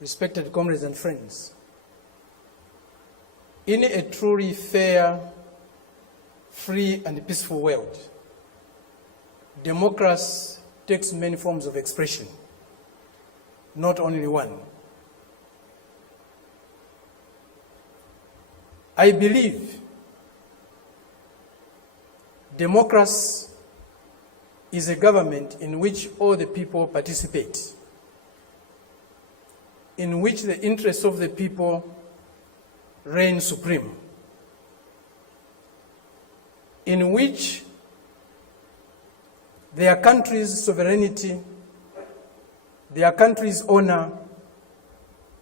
respected comrades and friends, in a truly fair, free and peaceful world, democracy takes many forms of expression, not only one. I believe democracy is a government in which all the people participate, in which the interests of the people reign supreme, in which their country's sovereignty, their country's honor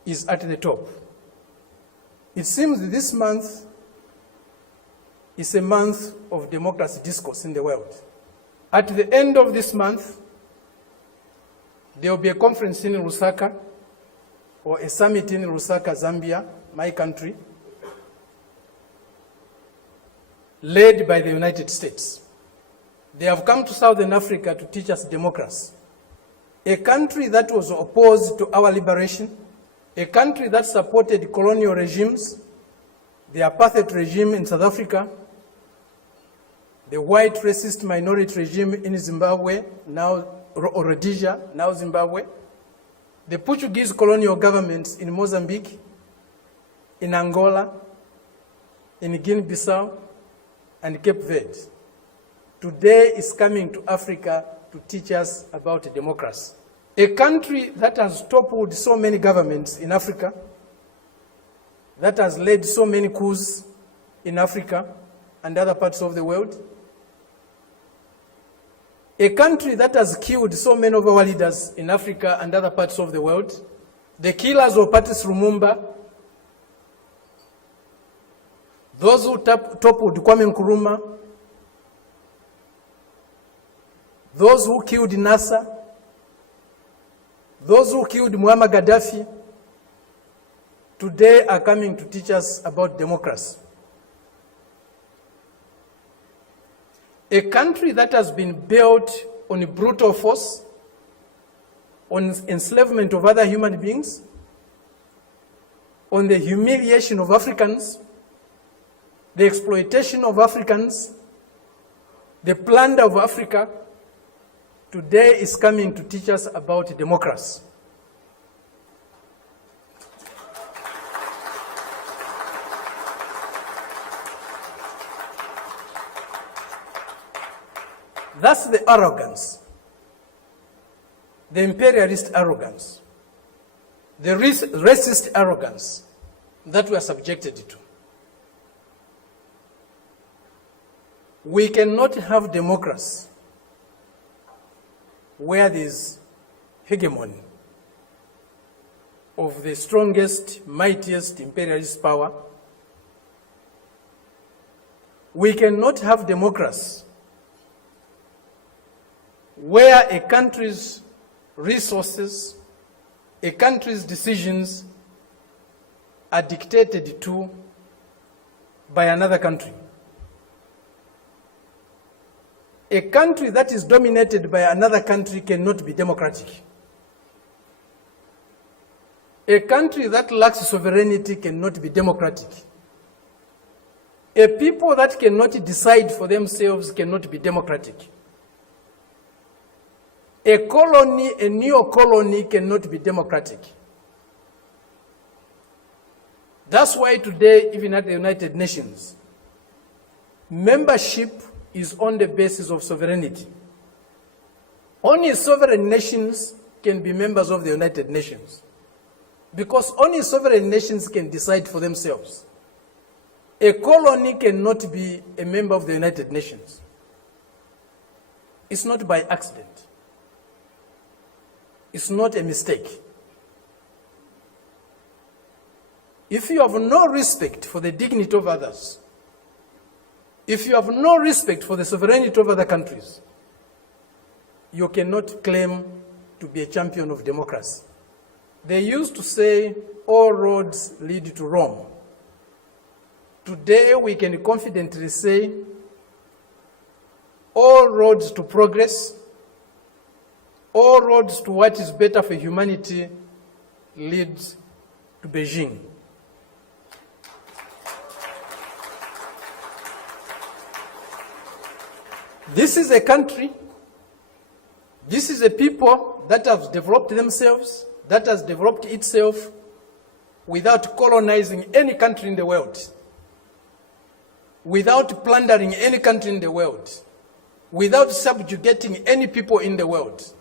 is at the top. It seems this month is a month of democracy discourse in the world. At the end of this month, there will be a conference in Lusaka, or a summit in Lusaka, Zambia, my country, led by the United States. They have come to Southern Africa to teach us democracy. A country that was opposed to our liberation, a country that supported colonial regimes, the apartheid regime in South Africa, the white racist minority regime in Zimbabwe, now Rhodesia, now Zimbabwe, the Portuguese colonial governments in Mozambique, in Angola, in Guinea-Bissau, and Cape Verde. Today is coming to Africa to teach us about democracy. A country that has toppled so many governments in Africa, that has led so many coups in Africa and other parts of the world. A country that has killed so many of our leaders in Africa and other parts of the world. The killers of Patrice Lumumba, those who toppled Kwame Nkrumah, those who killed Nasser, those who killed Muammar Gaddafi, today are coming to teach us about democracy. A country that has been built on brutal force, on enslavement of other human beings, on the humiliation of Africans, the exploitation of Africans, the plunder of Africa, today is coming to teach us about democracy. That's the arrogance, the imperialist arrogance, the racist arrogance that we are subjected to. We cannot have democracy where there is hegemony of the strongest, mightiest imperialist power. We cannot have democracy where a country's resources, a country's decisions are dictated to by another country. A country that is dominated by another country cannot be democratic. A country that lacks sovereignty cannot be democratic. A people that cannot decide for themselves cannot be democratic. A colony, a neo-colony cannot be democratic. That's why today, even at the United Nations, membership is on the basis of sovereignty. Only sovereign nations can be members of the United Nations, because only sovereign nations can decide for themselves. A colony cannot be a member of the United Nations. It's not by accident. It's not a mistake. If you have no respect for the dignity of others, if you have no respect for the sovereignty of other countries, you cannot claim to be a champion of democracy. They used to say, all roads lead to Rome. Today, we can confidently say, all roads to progress, all roads to what is better for humanity leads to Beijing. This is a country, this is a people that have developed themselves, that has developed itself without colonizing any country in the world, without plundering any country in the world, without subjugating any people in the world.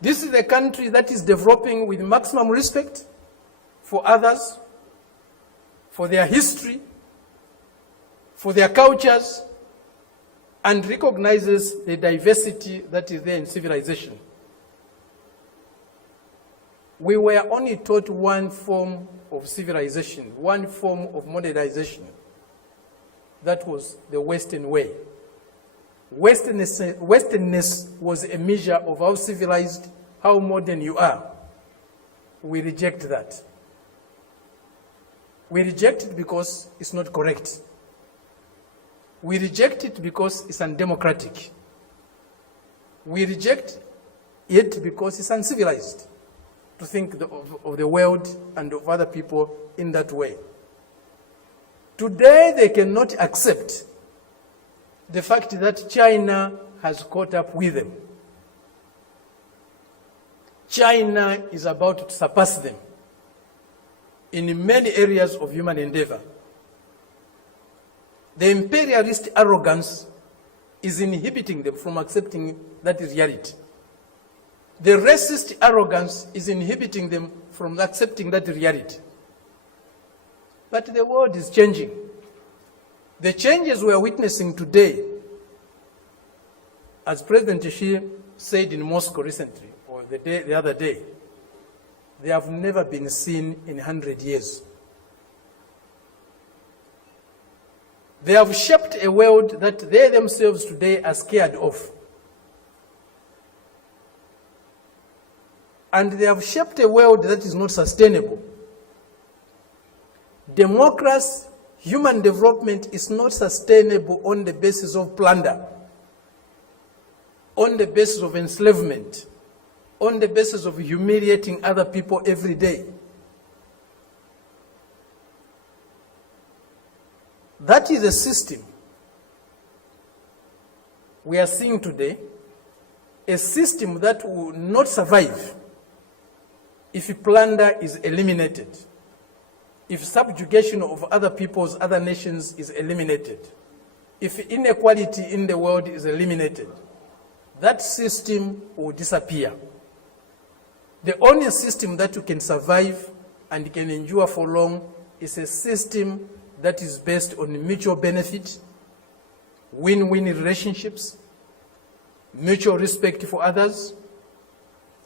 This is a country that is developing with maximum respect for others, for their history, for their cultures, and recognizes the diversity that is there in civilization. We were only taught one form of civilization, one form of modernization. That was the Western way. Westernness was a measure of how civilized, how modern you are. We reject that. We reject it because it's not correct. We reject it because it's undemocratic. We reject it because it's uncivilized to think of the world and of other people in that way. Today, they cannot accept the fact that China has caught up with them. China is about to surpass them in many areas of human endeavor. The imperialist arrogance is inhibiting them from accepting that reality. The racist arrogance is inhibiting them from accepting that reality. But the world is changing. The changes we are witnessing today, as President Xi said in Moscow recently, or the other day, they have never been seen in 100 years. They have shaped a world that they themselves today are scared of. And they have shaped a world that is not sustainable. Democracy, human development is not sustainable on the basis of plunder, on the basis of enslavement, on the basis of humiliating other people every day. That is a system we are seeing today, a system that will not survive if plunder is eliminated, if subjugation of other peoples, other nations is eliminated, if inequality in the world is eliminated. That system will disappear. The only system that you can survive and can endure for long is a system that is based on mutual benefit, win-win relationships, mutual respect for others,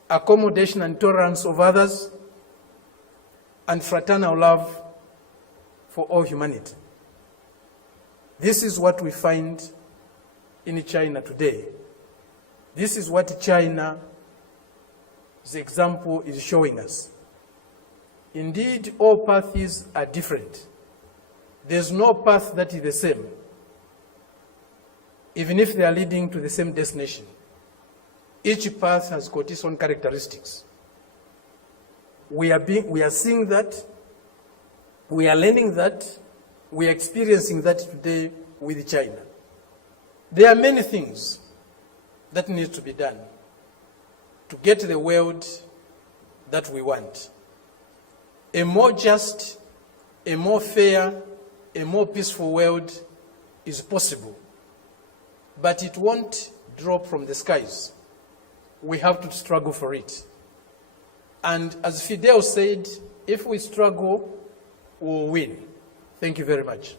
accommodation and tolerance of others, and fraternal love for all humanity. This is what we find in China today. This is what China's example is showing us. Indeed, all paths are different. There's no path that is the same, even if they are leading to the same destination. Each path has got its own characteristics. We are seeing that, we are learning that, we are experiencing that today with China. There are many things that need to be done to get the world that we want. A more just, a more fair, a more peaceful world is possible, but it won't drop from the skies. We have to struggle for it. And as Fidel said, if we struggle, we'll win. Thank you very much.